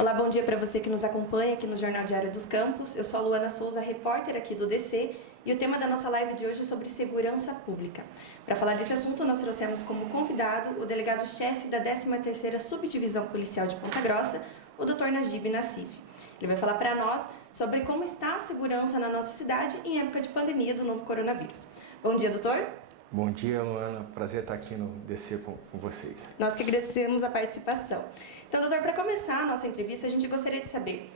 Olá, bom dia para você que nos acompanha aqui no Jornal Diário dos Campos. Eu sou a Luana Souza, repórter aqui do DC, e o tema da nossa live de hoje é sobre segurança pública. Para falar desse assunto, nós trouxemos como convidado o delegado-chefe da 13ª Subdivisão Policial de Ponta Grossa, o Dr. Najib Nassif. Ele vai falar para nós sobre como está a segurança na nossa cidade em época de pandemia do novo coronavírus. Bom dia, doutor. Bom dia, Luana. Prazer estar aqui no DC com vocês. Nós que agradecemos a participação. Então, doutor, para começar a nossa entrevista, a gente gostaria de saber,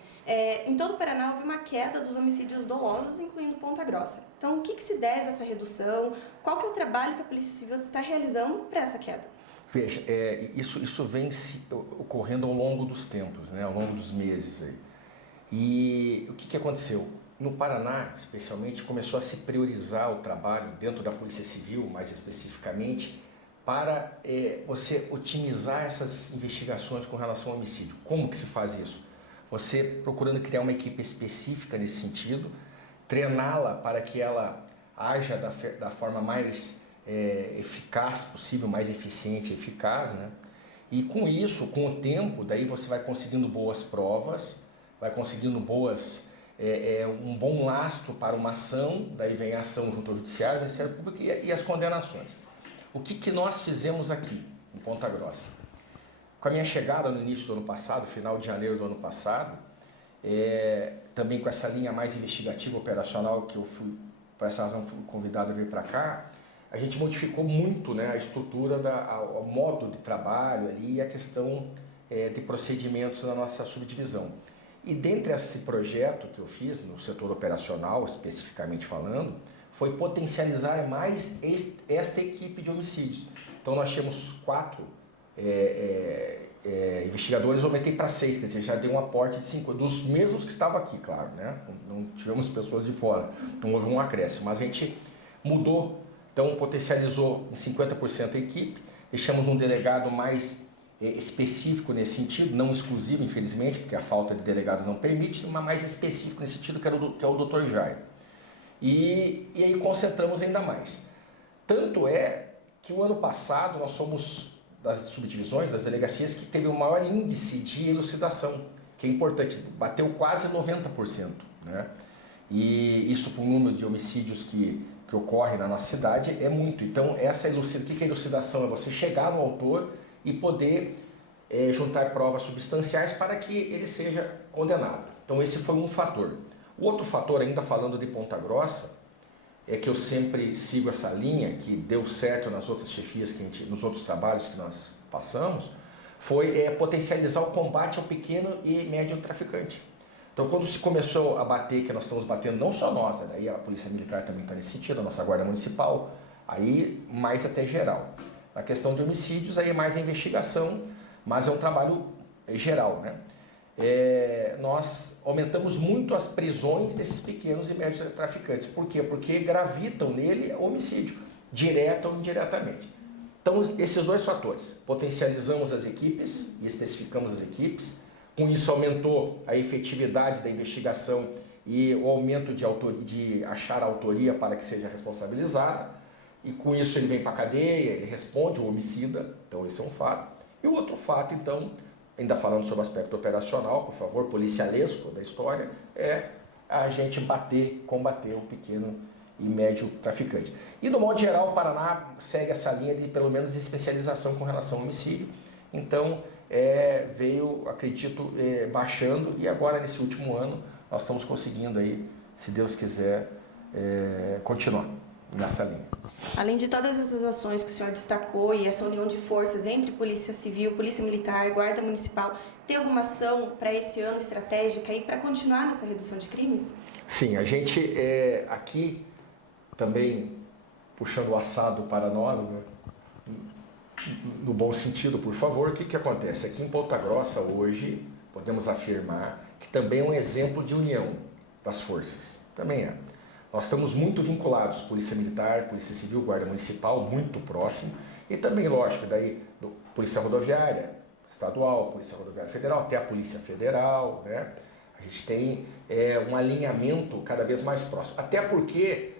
em todo o Paraná houve uma queda dos homicídios dolosos, incluindo Ponta Grossa. Então, o que se deve a essa redução? Qual que é o trabalho que a Polícia Civil está realizando para essa queda? Veja, isso vem ocorrendo ao longo dos tempos, né, ao longo dos meses. Aí. E o que aconteceu? No Paraná, especialmente, começou a se priorizar o trabalho dentro da Polícia Civil, mais especificamente, para você otimizar essas investigações com relação ao homicídio. Como que se faz isso? Você procurando criar uma equipe específica nesse sentido, treiná-la para que ela haja da forma mais eficaz possível, mais eficiente e eficaz, né? E com isso, com o tempo, daí você vai conseguindo boas provas, vai conseguindo um bom lastro para uma ação, daí vem a ação junto ao Judiciário, Ministério Público e as condenações. O que nós fizemos aqui, em Ponta Grossa? Com a minha chegada no início do ano passado, final de janeiro do ano passado, também com essa linha mais investigativa operacional que eu fui, por essa razão, fui convidado a vir para cá, a gente modificou muito, né, a estrutura, o modo de trabalho ali e a questão de procedimentos na nossa subdivisão. E dentre esse projeto que eu fiz, no setor operacional, especificamente falando, foi potencializar mais esta equipe de homicídios. Então nós tínhamos 4 investigadores, eu aumentei para 6, quer dizer, já deu um aporte de 5, dos mesmos que estavam aqui, claro, né? Não tivemos pessoas de fora, não houve um acréscimo, mas a gente mudou, então potencializou em 50% a equipe, deixamos um delegado mais específico nesse sentido, não exclusivo, infelizmente, porque a falta de delegado não permite, mas mais específico nesse sentido, que é o Dr. Jair. E aí concentramos ainda mais. Tanto é que o ano passado nós somos das subdivisões, das delegacias, que teve o maior índice de elucidação, que é importante, bateu quase 90%, né? E isso para o número de homicídios que ocorre na nossa cidade é muito. Então, essa elucidação, o que é elucidação? É você chegar no autor e poder juntar provas substanciais para que ele seja condenado. Então esse foi um fator. O outro fator, ainda falando de Ponta Grossa, é que eu sempre sigo essa linha, que deu certo nas outras chefias, nos outros trabalhos que nós passamos, foi potencializar o combate ao pequeno e médio traficante. Então quando se começou a bater, que nós estamos batendo, não só nós, né? Daí a Polícia Militar também está nesse sentido, a nossa Guarda Municipal, aí mais até geral. Na questão de homicídios, aí é mais a investigação, mas é um trabalho geral, né? Nós aumentamos muito as prisões desses pequenos e médios traficantes. Por quê? Porque gravitam nele homicídio, direto ou indiretamente. Então, esses dois fatores, potencializamos as equipes e especificamos as equipes, com isso aumentou a efetividade da investigação e o aumento de achar a autoria para que seja responsabilizada. E com isso ele vem para a cadeia, ele responde o homicida, então esse é um fato. E o outro fato, então, ainda falando sobre o aspecto operacional, por favor, policialesco da história, é a gente combater o pequeno e médio traficante. E no modo geral, o Paraná segue essa linha de, pelo menos, de especialização com relação ao homicídio. Então, veio, acredito, baixando, e agora, nesse último ano, nós estamos conseguindo aí, se Deus quiser, continuar nessa linha. Além de todas essas ações que o senhor destacou e essa união de forças entre Polícia Civil, Polícia Militar, Guarda Municipal, tem alguma ação para esse ano estratégica e para continuar nessa redução de crimes? Sim, a gente aqui também puxando o assado para nós, né? No bom sentido, por favor, o que acontece? Aqui em Ponta Grossa hoje podemos afirmar que também é um exemplo de união das forças, também é. Nós estamos muito vinculados, Polícia Militar, Polícia Civil, Guarda Municipal, muito próximo, e também, lógico, daí Polícia Rodoviária Estadual, Polícia Rodoviária Federal, até a Polícia Federal, né? A gente tem um alinhamento cada vez mais próximo, até porque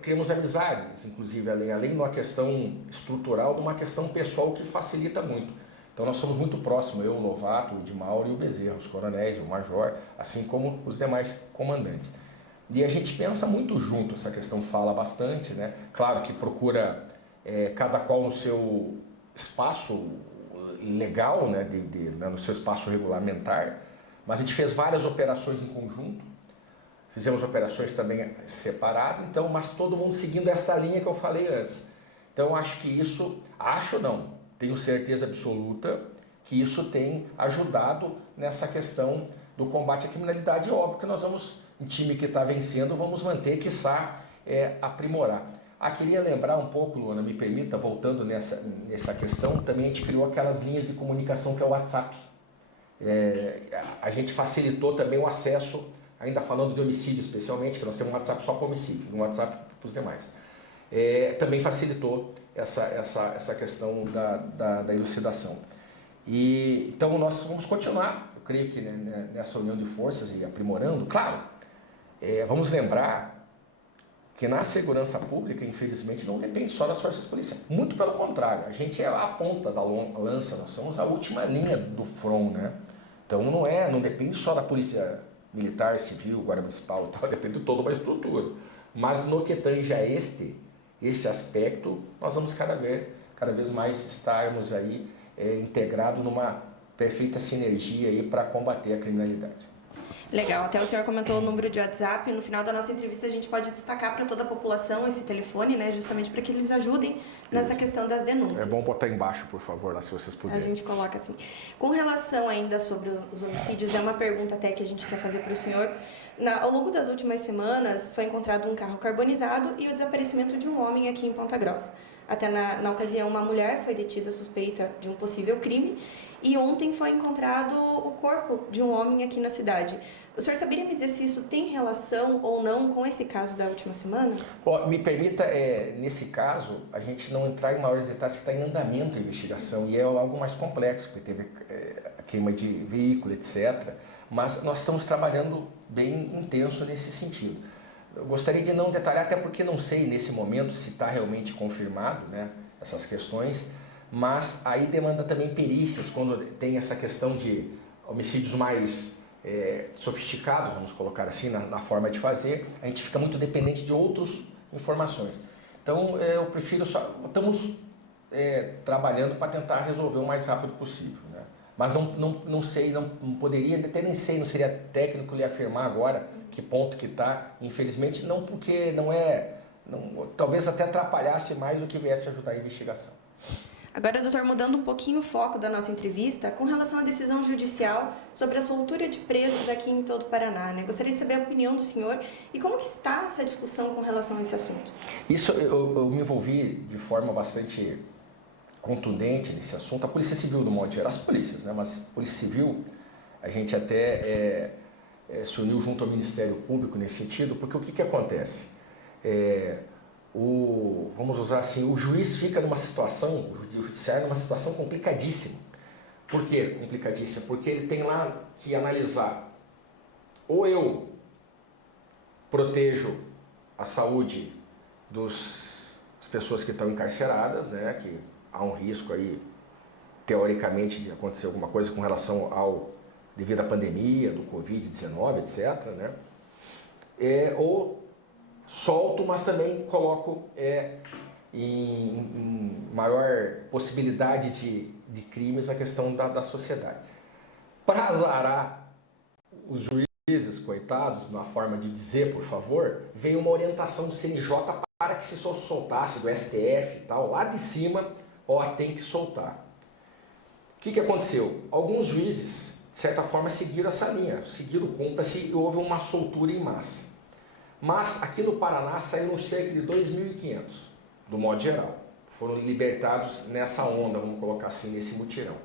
criamos amizades, inclusive além de uma questão estrutural, de uma questão pessoal que facilita muito. Então nós somos muito próximos, eu, o Lovato, o Edmauro e o Bezerra, os coronéis, o major, assim como os demais comandantes. E a gente pensa muito junto, essa questão fala bastante, né? Claro que procura cada qual no seu espaço legal, né? No seu espaço regulamentar, mas a gente fez várias operações em conjunto, fizemos operações também separadas, então, mas todo mundo seguindo esta linha que eu falei antes. Então acho que isso, tenho certeza absoluta que isso tem ajudado nessa questão do combate à criminalidade. Óbvio que nós vamos, um time que está vencendo, vamos manter, quiçá, aprimorar. Queria lembrar um pouco, Luana, me permita, voltando nessa questão, também a gente criou aquelas linhas de comunicação que é o WhatsApp. A gente facilitou também o acesso, ainda falando de homicídio especialmente, que nós temos um WhatsApp só para homicídio, um WhatsApp para os demais. Também facilitou essa questão da elucidação. Então nós vamos continuar, eu creio que nessa união de forças e aprimorando. Claro, vamos lembrar que na segurança pública, infelizmente, não depende só das forças policiais. Muito pelo contrário, a gente é a ponta da lança, nós somos a última linha do front, né? Então não depende só da polícia militar, civil, guarda municipal e tal, depende de toda uma estrutura. Mas no que tange a este aspecto, nós vamos cada vez mais estarmos aí integrados numa perfeita sinergia aí para combater a criminalidade. Legal, até o senhor comentou o número de WhatsApp, no final da nossa entrevista a gente pode destacar para toda a população esse telefone, né, justamente para que eles ajudem nessa questão das denúncias. É bom botar embaixo, por favor, lá se vocês puderem. A gente coloca assim. Com relação ainda sobre os homicídios, é uma pergunta até que a gente quer fazer para o senhor. Ao longo das últimas semanas foi encontrado um carro carbonizado e o desaparecimento de um homem aqui em Ponta Grossa. Até na ocasião, uma mulher foi detida suspeita de um possível crime e ontem foi encontrado o corpo de um homem aqui na cidade. O senhor saberia me dizer se isso tem relação ou não com esse caso da última semana? Me permita, nesse caso, a gente não entrar em maiores detalhes, que está em andamento a investigação e é algo mais complexo, porque teve a queima de veículo, etc. Mas nós estamos trabalhando bem intenso nesse sentido. Eu gostaria de não detalhar, até porque não sei nesse momento se está realmente confirmado, né, essas questões, mas aí demanda também perícias, quando tem essa questão de homicídios mais sofisticados, vamos colocar assim, na forma de fazer, a gente fica muito dependente de outras informações. Então eu prefiro estamos trabalhando para tentar resolver o mais rápido possível, né? Mas não sei, não poderia, até nem sei, não seria técnico lhe afirmar agora que ponto que está, infelizmente, não porque talvez até atrapalhasse mais do que viesse ajudar a investigação. Agora, doutor, mudando um pouquinho o foco da nossa entrevista, com relação à decisão judicial sobre a soltura de presos aqui em todo o Paraná, né? Gostaria de saber a opinião do senhor e como que está essa discussão com relação a esse assunto. Isso, eu me envolvi de forma bastante contundente nesse assunto. A Polícia Civil, do modo geral, as polícias, né? Mas a Polícia Civil, a gente até se uniu junto ao Ministério Público nesse sentido, porque o que acontece? Vamos usar assim, o juiz fica numa situação, o judiciário numa situação complicadíssima. Por que complicadíssima? Porque ele tem lá que analisar, ou eu protejo a saúde das pessoas que estão encarceradas, né, que há um risco aí, teoricamente, de acontecer alguma coisa com relação devido à pandemia, do Covid-19, etc., né? Ou solto, mas também coloco em maior possibilidade de crimes a questão da sociedade. Para azarar os juízes, coitados, na forma de dizer, por favor, veio uma orientação do CNJ para que se soltasse, do STF e tal, lá de cima, tem que soltar. O que aconteceu? Alguns juízes, de certa forma, seguiram essa linha, seguiram o cúmplice e houve uma soltura em massa. Mas aqui no Paraná saíram cerca de 2.500, do modo geral. Foram libertados nessa onda, vamos colocar assim, nesse mutirão.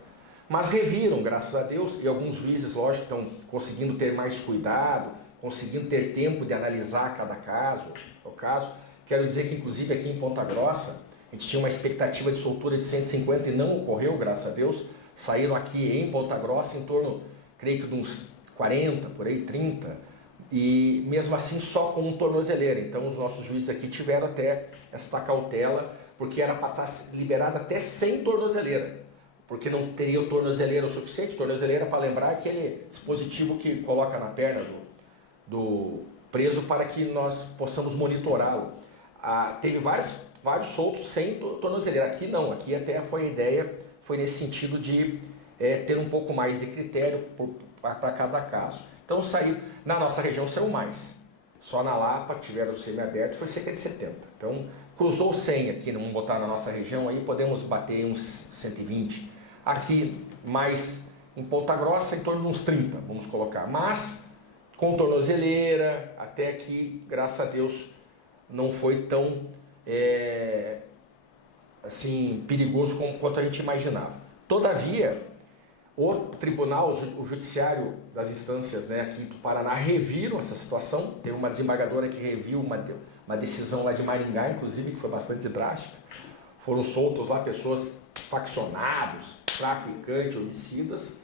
Mas reviram, graças a Deus, e alguns juízes, lógico, estão conseguindo ter mais cuidado, conseguindo ter tempo de analisar cada caso. Quero dizer que, inclusive, aqui em Ponta Grossa, a gente tinha uma expectativa de soltura de 150 e não ocorreu, graças a Deus. Saíram aqui em Ponta Grossa em torno, creio que de uns 40, por aí, 30, e mesmo assim só com um tornozeleira. Então os nossos juízes aqui tiveram até esta cautela, porque era para estar liberado até sem tornozeleira. porque não teria o tornozeleiro o suficiente. Tornozeleira, para lembrar, é aquele dispositivo que coloca na perna do preso para que nós possamos monitorá-lo. Teve vários soltos sem tornozeleira. Aqui não, aqui até foi a ideia, foi nesse sentido de ter um pouco mais de critério para cada caso. Então na nossa região saiu mais. Só na Lapa, que tiveram o semiaberto, foi cerca de 70. Então cruzou 100 aqui, vamos botar na nossa região, aí podemos bater uns 120. Aqui, mais em Ponta Grossa, em torno de uns 30, vamos colocar. Mas com tornozeleira, até aqui, graças a Deus, não foi tão assim, perigoso quanto a gente imaginava. Todavia, o tribunal, o judiciário das instâncias, né, aqui do Paraná reviram essa situação. Teve uma desembargadora que reviu uma decisão lá de Maringá, inclusive, que foi bastante drástica. Foram soltos lá pessoas faccionados, traficantes, homicidas.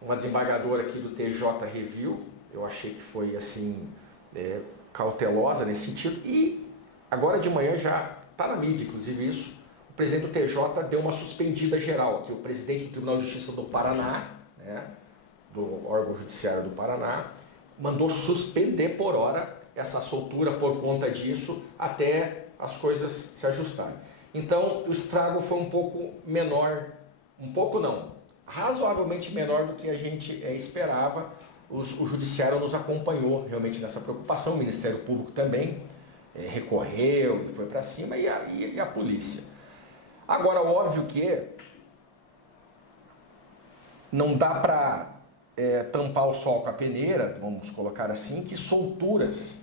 Uma desembargadora aqui do TJ reviu. Eu achei que foi assim cautelosa nesse sentido. E agora de manhã já está na mídia, inclusive isso. O presidente do TJ deu uma suspendida geral aqui. O presidente do Tribunal de Justiça do Paraná, né, do órgão judiciário do Paraná, mandou suspender por hora essa soltura por conta disso até as coisas se ajustarem. Então o estrago foi um pouco menor, um pouco não, razoavelmente menor do que a gente esperava. O judiciário nos acompanhou realmente nessa preocupação, o Ministério Público também recorreu e foi para cima, e a polícia. Agora, óbvio que não dá para tampar o sol com a peneira, vamos colocar assim, que solturas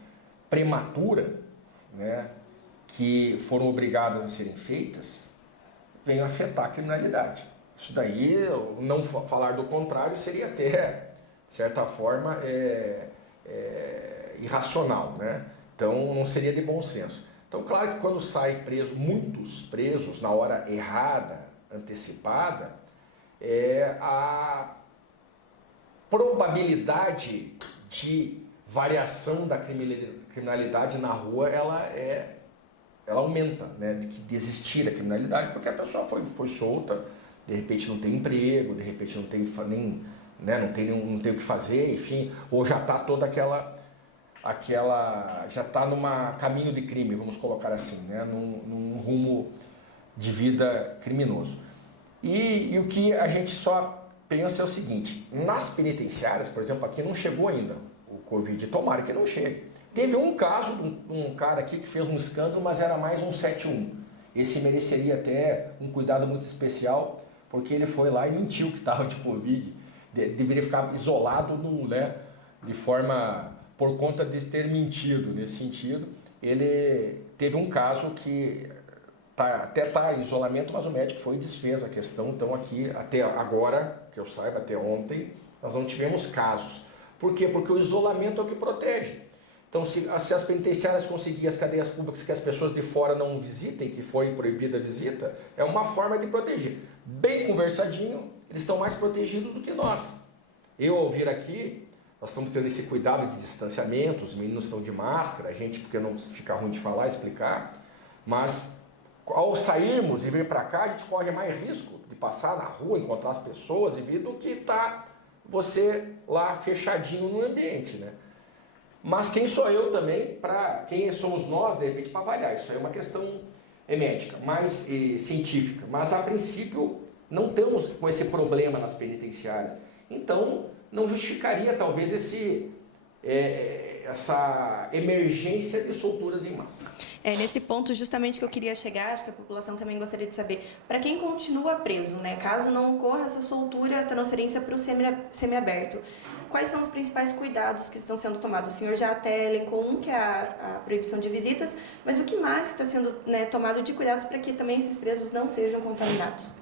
prematuras, né, que foram obrigadas a serem feitas, venham afetar a criminalidade. Isso daí, não falar do contrário, seria até, de certa forma, irracional, né? Então, não seria de bom senso. Então, claro que quando sai muitos presos na hora errada, antecipada, a probabilidade de variação da criminalidade na rua, ela aumenta, né? De desistir da criminalidade, porque a pessoa foi solta, de repente não tem emprego, de repente não tem nem, né, não tem o que fazer, enfim, ou já está toda aquela já está num caminho de crime, vamos colocar assim, né, num rumo de vida criminoso. E o que a gente só pensa é o seguinte: nas penitenciárias, por exemplo, aqui não chegou ainda o Covid, tomara que não chegue. Teve um caso de um cara aqui que fez um escândalo, mas era mais um 7-1. Esse mereceria até um cuidado muito especial, porque ele foi lá e mentiu que estava de Covid. Deveria ficar isolado, né, de forma, por conta de ter mentido nesse sentido. Ele teve um caso que até está em isolamento, mas o médico foi e desfez a questão. Então aqui, até agora, que eu saiba, até ontem, nós não tivemos casos. Por quê? Porque o isolamento é o que protege. Então, se as penitenciárias conseguirem, as cadeias públicas, que as pessoas de fora não visitem, que foi proibida a visita, é uma forma de proteger. Bem conversadinho, eles estão mais protegidos do que nós. Eu, ao vir aqui, nós estamos tendo esse cuidado de distanciamento, os meninos estão de máscara, a gente, porque não fica ruim de falar, explicar, mas ao sairmos e vir para cá, a gente corre mais risco de passar na rua, encontrar as pessoas e vir, do que tá você lá fechadinho no ambiente, né? Mas quem sou eu também, quem somos nós, de repente, para avaliar? Isso aí é uma questão médica, mais científica. Mas, a princípio, não estamos com esse problema nas penitenciárias. Então, não justificaria, talvez, essa emergência de solturas em massa. É nesse ponto justamente que eu queria chegar, acho que a população também gostaria de saber, para quem continua preso, né, caso não ocorra essa soltura, a transferência para o semiaberto, quais são os principais cuidados que estão sendo tomados? O senhor já até elencou um, que é a proibição de visitas, mas o que mais está sendo, né, tomado de cuidados para que também esses presos não sejam contaminados?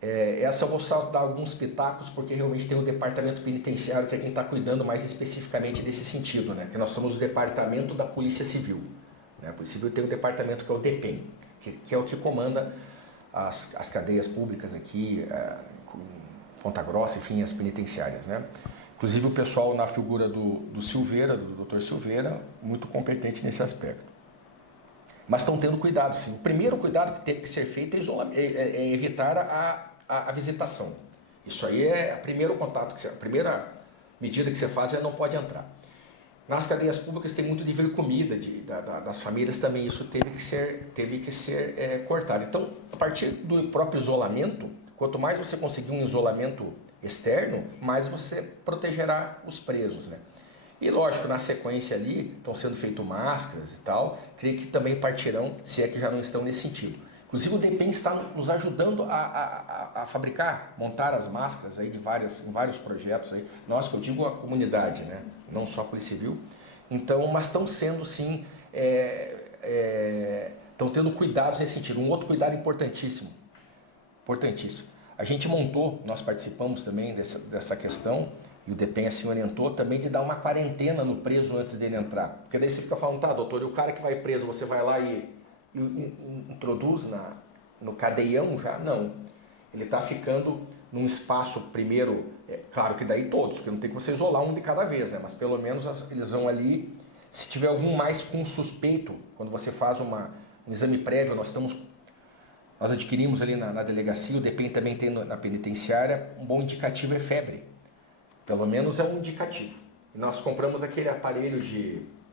Essa eu vou só dar alguns pitacos, porque realmente tem o departamento penitenciário que é quem está cuidando mais especificamente desse sentido, né? Que nós somos o departamento da Polícia Civil, né? A Polícia Civil tem um departamento que é o DEPEN, que é o que comanda as cadeias públicas aqui, Ponta Grossa, enfim, as penitenciárias, né? Inclusive o pessoal na figura do Silveira, do Dr. Silveira, muito competente nesse aspecto. Mas estão tendo cuidado, sim. O primeiro cuidado que tem que ser feito é evitar a visitação. Isso aí é o primeiro contato, a primeira medida que você faz é não pode entrar. Nas cadeias públicas tem muito nível de comida das famílias também, isso teve que ser cortado. Então, a partir do próprio isolamento, quanto mais você conseguir um isolamento externo, mais você protegerá os presos, né? E lógico, na sequência ali, estão sendo feitas máscaras e tal, creio que também partirão, se é que já não estão nesse sentido. Inclusive o DEPEN está nos ajudando a fabricar, montar as máscaras aí em vários projetos aí. Nós, que eu digo a comunidade, né? Não só a Polícia Civil. Então, mas estão sendo sim, estão tendo cuidados nesse sentido. Um outro cuidado importantíssimo, a gente montou, nós participamos também dessa questão, e o DEPEN assim orientou também de dar uma quarentena no preso antes dele entrar. Porque daí você fica falando, tá, doutor, e o cara que vai preso, você vai lá e introduz no cadeião já? Não. Ele está ficando num espaço primeiro, claro que daí todos, porque não tem que você isolar um de cada vez, né? Mas pelo menos eles vão ali, se tiver algum mais com suspeito, quando você faz um exame prévio, nós adquirimos ali na delegacia, o DEPEN também tem na penitenciária, um bom indicativo é febre. Pelo menos é um indicativo. E nós compramos aquele aparelho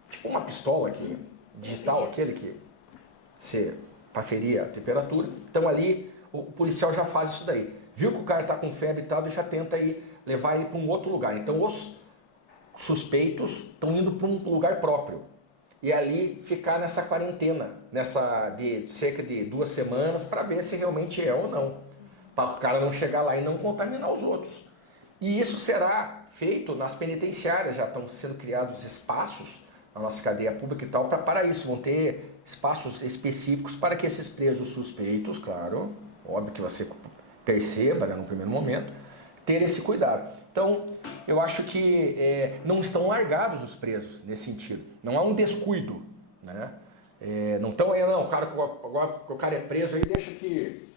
tipo uma pistola aqui, digital, aquele que para ferir a temperatura. Então ali o policial já faz isso daí. Viu que o cara está com febre e tal, ele já tenta levar ele para um outro lugar. Então os suspeitos estão indo para um lugar próprio. E ali ficar nessa quarentena, de cerca de 2 semanas, para ver se realmente é ou não. Para o cara não chegar lá e não contaminar os outros. E isso será feito nas penitenciárias, já estão sendo criados espaços na nossa cadeia pública e tal, para isso, vão ter espaços específicos para que esses presos suspeitos, claro, óbvio que você perceba, né, no primeiro momento, ter esse cuidado. Então, eu acho que não estão largados os presos nesse sentido, não há um descuido, né? Não estão, agora que o cara é preso aí, deixa que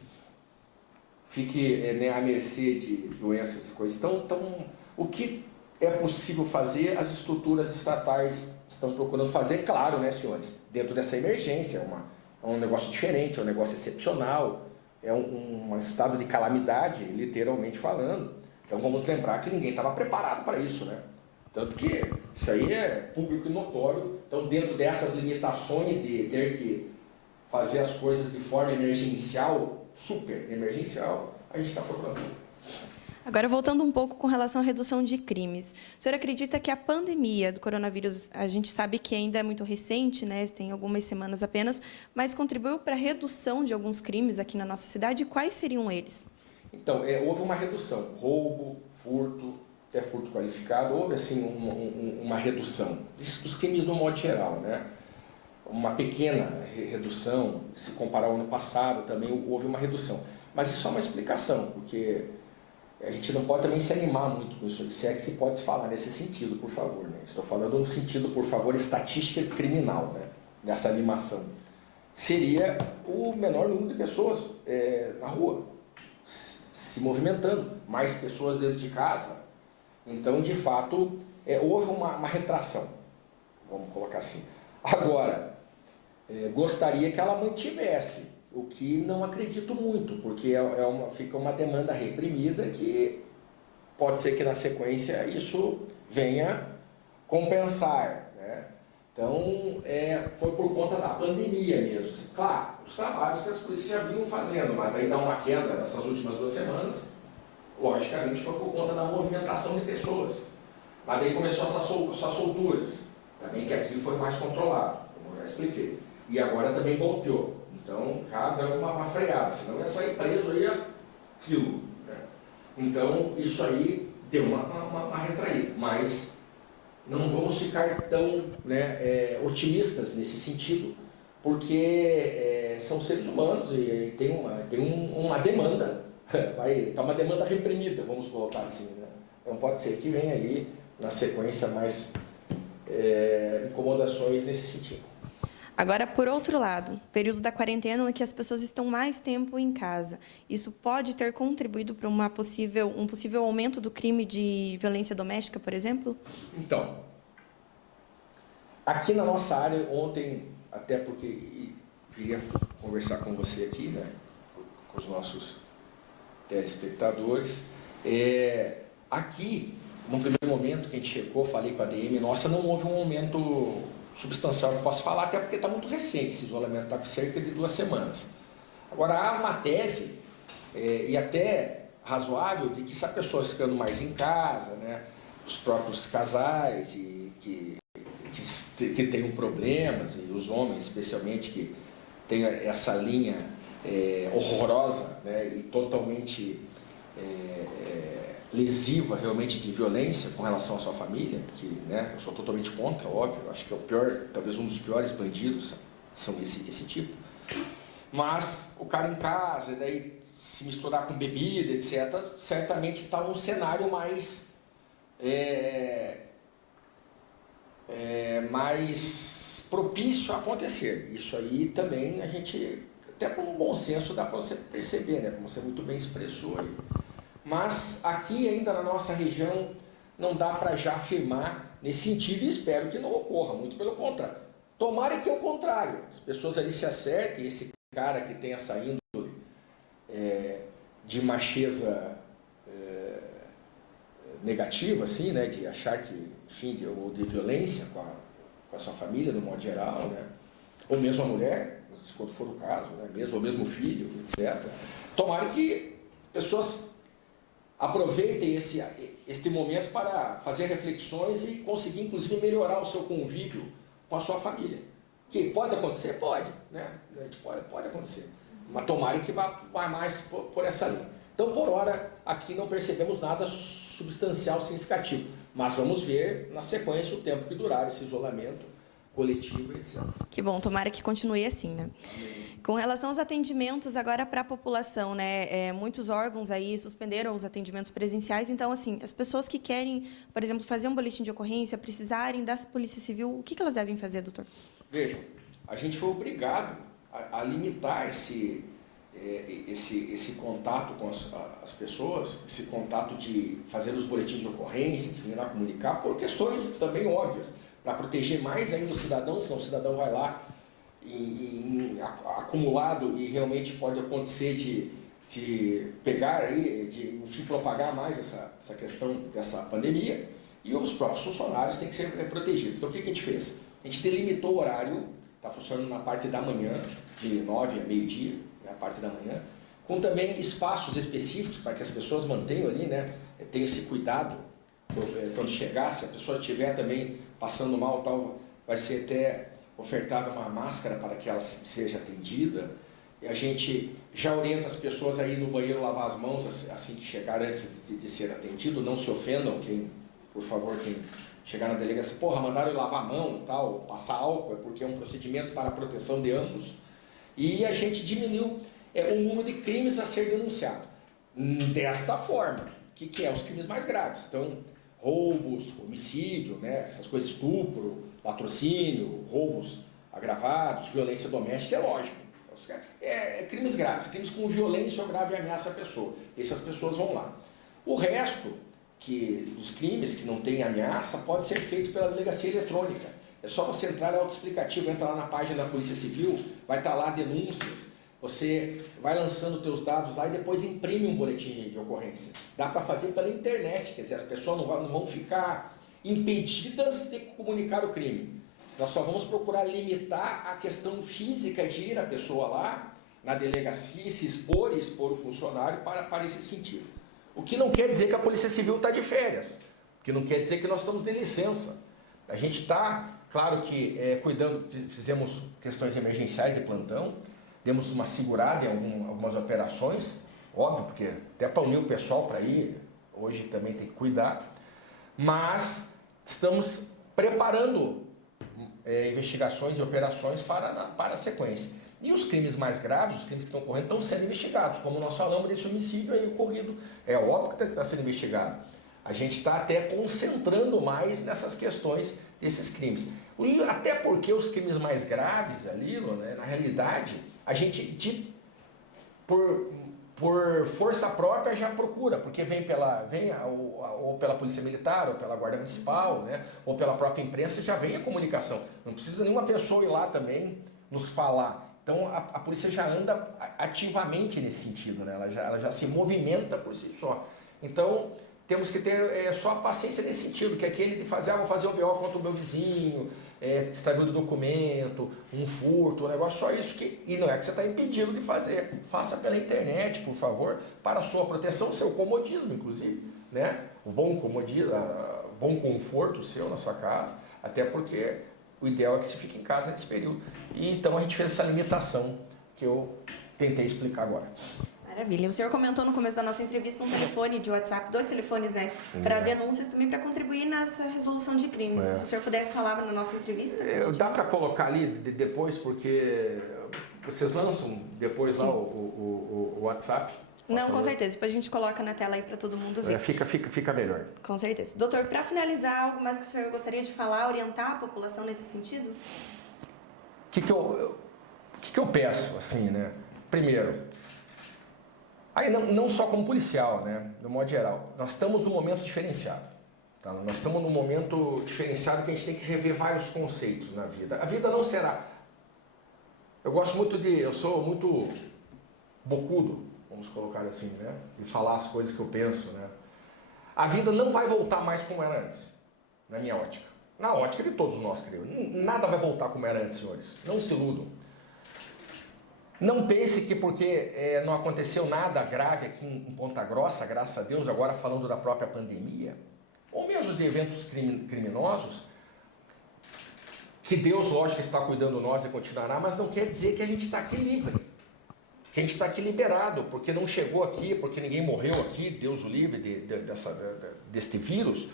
fique à mercê de doenças e coisas. Então, o que é possível fazer, as estruturas estatais estão procurando fazer, claro, né, senhores? Dentro dessa emergência, é um negócio diferente, é um negócio excepcional, é um estado de calamidade, literalmente falando. Então, vamos lembrar que ninguém estava preparado para isso, né? Tanto que isso aí é público e notório. Então, dentro dessas limitações de ter que fazer as coisas de forma emergencial, super emergencial, a gente está procurando. Agora, voltando um pouco com relação à redução de crimes. O senhor acredita que a pandemia do coronavírus, a gente sabe que ainda é muito recente, né? Tem algumas semanas apenas, mas contribuiu para a redução de alguns crimes aqui na nossa cidade? Quais seriam eles? Então, houve uma redução. Roubo, furto, até furto qualificado, houve assim uma redução. Isso dos crimes no modo geral, né? Uma pequena redução, se comparar ao ano passado também houve uma redução. Mas isso é uma explicação, porque a gente não pode também se animar muito com isso, se é que se pode se falar nesse sentido, por favor, né? Estou falando no sentido, por favor, estatística criminal, né? Dessa animação. Seria o menor número de pessoas na rua, se movimentando, mais pessoas dentro de casa. Então, de fato, houve uma retração, vamos colocar assim. Agora, gostaria que ela mantivesse, o que não acredito muito, porque fica uma demanda reprimida que pode ser que na sequência isso venha compensar, né? Então, foi por conta da pandemia mesmo. Claro, os trabalhos que as polícias já vinham fazendo, mas aí dá uma queda nessas últimas 2 semanas, logicamente foi por conta da movimentação de pessoas. Mas daí começou essas solturas, também que aqui foi mais controlado, como eu já expliquei. E agora também voltou. Então, já deu uma freada, senão ia sair preso aí aquilo, né? Então, isso aí deu uma retraída, mas não vamos ficar tão, né, otimistas nesse sentido, porque são seres humanos e tem uma demanda, está uma demanda reprimida, vamos colocar assim, né? Então, pode ser que venha aí, na sequência, mais incomodações nesse sentido. Agora, por outro lado, período da quarentena em que as pessoas estão mais tempo em casa. Isso pode ter contribuído para um possível aumento do crime de violência doméstica, por exemplo? Então, aqui na nossa área, ontem, até porque queria conversar com você aqui, né, com os nossos telespectadores. Aqui, no primeiro momento que a gente chegou, falei com a DM, nossa, não houve um aumento substancial que eu posso falar, até porque está muito recente, esse isolamento está com cerca de 2 semanas. Agora, há uma tese, e até razoável, de que se a pessoa ficando mais em casa, né, os próprios casais e que tenham problemas, e os homens especialmente que têm essa linha horrorosa, né, e totalmente lesiva realmente de violência com relação à sua família, que, né, eu sou totalmente contra, óbvio, acho que é o pior, talvez um dos piores bandidos são esse tipo, mas o cara em casa, e daí se misturar com bebida, etc., certamente está num cenário mais mais propício a acontecer. Isso aí também a gente, até com um bom senso, dá para você perceber, né, como você muito bem expressou aí. Mas aqui ainda na nossa região não dá para já afirmar nesse sentido e espero que não ocorra, muito pelo contrário. Tomara que é o contrário, as pessoas ali se acertem, esse cara que tem essa índole de macheza negativa, assim, né, de achar que, enfim, ou de violência com a sua família, no modo geral, né, ou mesmo a mulher, quando for o caso, né, ou mesmo o filho, etc. Tomara que pessoas aproveitem este momento para fazer reflexões e conseguir, inclusive, melhorar o seu convívio com a sua família. Que pode acontecer? Pode, né? Pode acontecer. Mas tomara que vá mais por essa linha. Então, por hora, aqui não percebemos nada substancial, significativo. Mas vamos ver, na sequência, o tempo que durar esse isolamento coletivo, etc. Que bom, tomara que continue assim, né? Com relação aos atendimentos agora para a população, né? Muitos órgãos aí suspenderam os atendimentos presenciais, então, assim, as pessoas que querem, por exemplo, fazer um boletim de ocorrência, precisarem da Polícia Civil, o que elas devem fazer, doutor? Vejam, a gente foi obrigado a limitar esse contato com as pessoas, esse contato de fazer os boletins de ocorrência, de vir lá comunicar, por questões também óbvias, para proteger mais ainda o cidadão, senão o cidadão vai lá acumulado e realmente pode acontecer de pegar aí, de enfim, propagar mais essa questão dessa pandemia, e os próprios funcionários têm que ser protegidos. Então o que a gente fez? A gente delimitou o horário, está funcionando na parte da manhã, de 9 a meio-dia, a parte da manhã, com também espaços específicos para que as pessoas mantenham ali, né, tenham esse cuidado quando chegar, se a pessoa estiver também passando mal, tal, vai ser até ofertada uma máscara para que ela seja atendida, e a gente já orienta as pessoas a ir no banheiro lavar as mãos assim que chegar, antes de ser atendido. Não se ofendam, por favor, quem chegar na delegacia, mandaram eu lavar a mão, tal, passar álcool, porque é um procedimento para a proteção de ambos. E a gente diminuiu o número de crimes a ser denunciado. Desta forma, que é os crimes mais graves. Então, roubos, homicídio, né, essas coisas, estupro, latrocínio, roubos agravados, violência doméstica, é lógico. Crimes graves, crimes com violência ou grave ameaça à pessoa. Essas pessoas vão lá. O resto dos crimes que não têm ameaça pode ser feito pela delegacia eletrônica. É só você entrar no auto-explicativo, entra lá na página da Polícia Civil, vai estar lá denúncias, você vai lançando os teus dados lá e depois imprime um boletim de ocorrência. Dá para fazer pela internet, quer dizer, as pessoas não vão ficar impedidas de comunicar o crime. Nós só vamos procurar limitar a questão física de ir a pessoa lá, na delegacia, se expor e expor o funcionário para esse sentido. O que não quer dizer que a Polícia Civil está de férias, o que não quer dizer que nós estamos de licença. A gente está, claro que cuidando, fizemos questões emergenciais de plantão, demos uma segurada em algumas operações, óbvio, porque até para unir o pessoal para ir, hoje também tem que cuidar, mas estamos preparando investigações e operações para a sequência. E os crimes mais graves, os crimes que estão ocorrendo, estão sendo investigados, como nós falamos desse homicídio aí ocorrido, é óbvio que está sendo investigado. A gente está até concentrando mais nessas questões desses crimes. E até porque os crimes mais graves ali, né, na realidade, a gente, por força própria, já procura, porque vem ou pela Polícia Militar, ou pela Guarda Municipal, né, ou pela própria imprensa, já vem a comunicação. Não precisa nenhuma pessoa ir lá também nos falar. Então a polícia já anda ativamente nesse sentido, né? Ela já se movimenta por si só. Então temos que ter só a paciência nesse sentido, que é aquele de fazer, vou fazer o BO contra o meu vizinho, extravio do documento, um furto, um negócio, só isso e não é que você está impedido de fazer. Faça pela internet, por favor, para a sua proteção, seu comodismo, inclusive, né? O bom comodismo, bom conforto seu na sua casa, até porque o ideal é que você fique em casa nesse período. E então a gente fez essa limitação que eu tentei explicar agora. Maravilha. O senhor comentou no começo da nossa entrevista um telefone de WhatsApp, 2 telefones, né, para denúncias também, para contribuir nessa resolução de crimes. Se o senhor puder falar na nossa entrevista. Dá para colocar ali depois, porque vocês lançam depois lá o WhatsApp? Não, com certeza. Depois a gente coloca na tela aí para todo mundo ver. Fica melhor. Com certeza. Doutor, para finalizar, algo mais que o senhor gostaria de falar, orientar a população nesse sentido? O que eu peço, assim, né? Primeiro, aí não só como policial, né? No modo geral, nós estamos num momento diferenciado. Tá? Nós estamos num momento diferenciado que a gente tem que rever vários conceitos na vida. A vida não será... Eu sou muito bocudo, vamos colocar assim, né? E falar as coisas que eu penso, né? A vida não vai voltar mais como era antes, na minha ótica. Na ótica de todos nós, creio. Nada vai voltar como era antes, senhores. Não se iludam. Não pense que porque não aconteceu nada grave aqui em Ponta Grossa, graças a Deus, agora falando da própria pandemia, ou mesmo de eventos criminosos, que Deus, lógico, está cuidando de nós e continuará, mas não quer dizer que a gente está aqui livre, que a gente está aqui liberado, porque não chegou aqui, porque ninguém morreu aqui, Deus o livre deste vírus.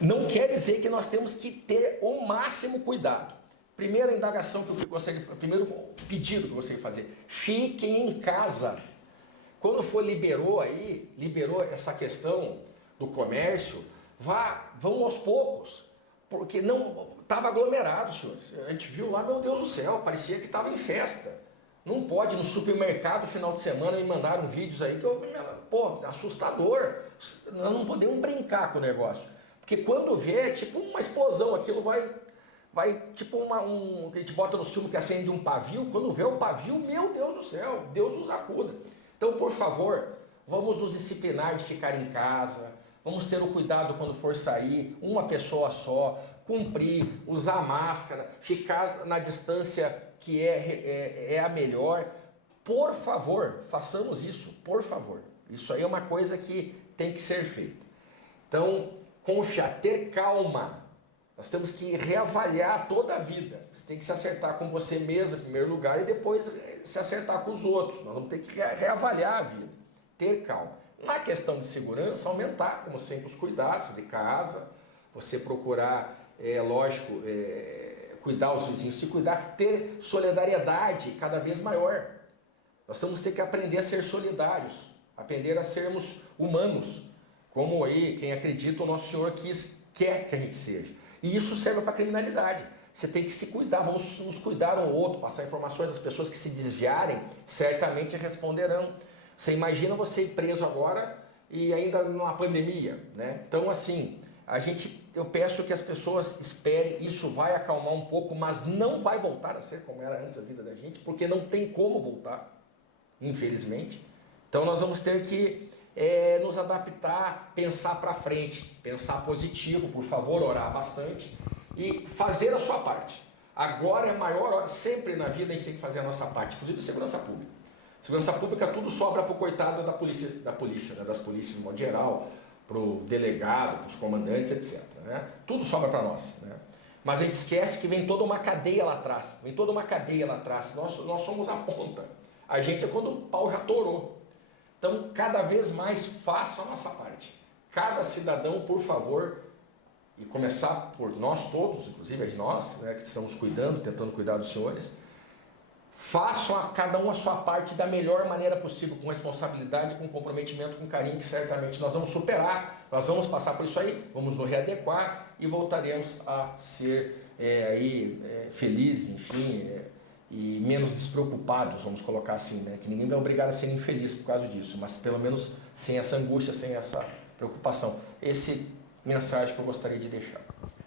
Não quer dizer que nós temos que ter o máximo cuidado. Primeira indagação que eu gostaria de fazer, primeiro pedido que eu gostaria de fazer, fiquem em casa. Quando liberou essa questão do comércio, vão aos poucos, porque não estava aglomerado, senhores. A gente viu lá, meu Deus do céu, parecia que estava em festa. Não pode, no supermercado, final de semana, me mandaram vídeos aí que assustador. Nós não podemos brincar com o negócio. Porque quando vê, é tipo uma explosão, aquilo vai tipo que a gente bota no filme que acende um pavio, quando vê o pavio, meu Deus do céu, Deus nos acuda. Então, por favor, vamos nos disciplinar de ficar em casa, vamos ter o cuidado quando for sair, uma pessoa só, cumprir, usar máscara, ficar na distância que é a melhor. Por favor, façamos isso, por favor. Isso aí é uma coisa que tem que ser feita. Então, confiar, ter calma. Nós temos que reavaliar toda a vida. Você tem que se acertar com você mesmo em primeiro lugar e depois se acertar com os outros. Nós vamos ter que reavaliar a vida, ter calma. Na questão de segurança, aumentar, como sempre, os cuidados de casa, você procurar, lógico, cuidar os vizinhos, se cuidar, ter solidariedade cada vez maior. Nós vamos ter que aprender a ser solidários, aprender a sermos humanos, como aí quem acredita o Nosso Senhor quer que a gente seja. E isso serve para a criminalidade. Você tem que se cuidar, vamos nos cuidar um ou outro, passar informações às pessoas que se desviarem, certamente responderão. Você imagina você ir preso agora e ainda numa pandemia, né? Então, assim, eu peço que as pessoas esperem, isso vai acalmar um pouco, mas não vai voltar a ser como era antes a vida da gente, porque não tem como voltar, infelizmente. Então, nós vamos ter que nos adaptar, pensar para frente, pensar positivo, por favor, orar bastante e fazer a sua parte. Agora é a maior hora, sempre na vida a gente tem que fazer a nossa parte, inclusive segurança pública. Segurança pública tudo sobra para o coitado da polícia, né, das polícias de modo geral, para o delegado, para os comandantes, etc. Né? Tudo sobra para nós. Né? Mas a gente esquece que vem toda uma cadeia lá atrás, nós somos a ponta. A gente é quando o pau já torou. Então, cada vez mais faça a nossa parte. Cada cidadão, por favor, e começar por nós todos, inclusive nós, né, que estamos cuidando, tentando cuidar dos senhores, façam cada um a sua parte da melhor maneira possível, com responsabilidade, com comprometimento, com carinho, que certamente nós vamos superar, nós vamos passar por isso aí, vamos nos readequar e voltaremos a ser felizes, enfim, e menos despreocupados, vamos colocar assim, né? Que ninguém vai obrigar a ser infeliz por causa disso, mas pelo menos sem essa angústia, sem essa preocupação. Esse mensagem que eu gostaria de deixar.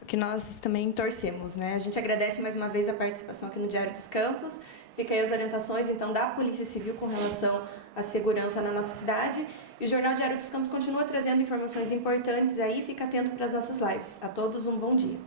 Que nós também torcemos, né? A gente agradece mais uma vez a participação aqui no Diário dos Campos. Fica aí as orientações, então, da Polícia Civil com relação à segurança na nossa cidade. E o Jornal Diário dos Campos continua trazendo informações importantes aí, fica atento para as nossas lives. A todos um bom dia.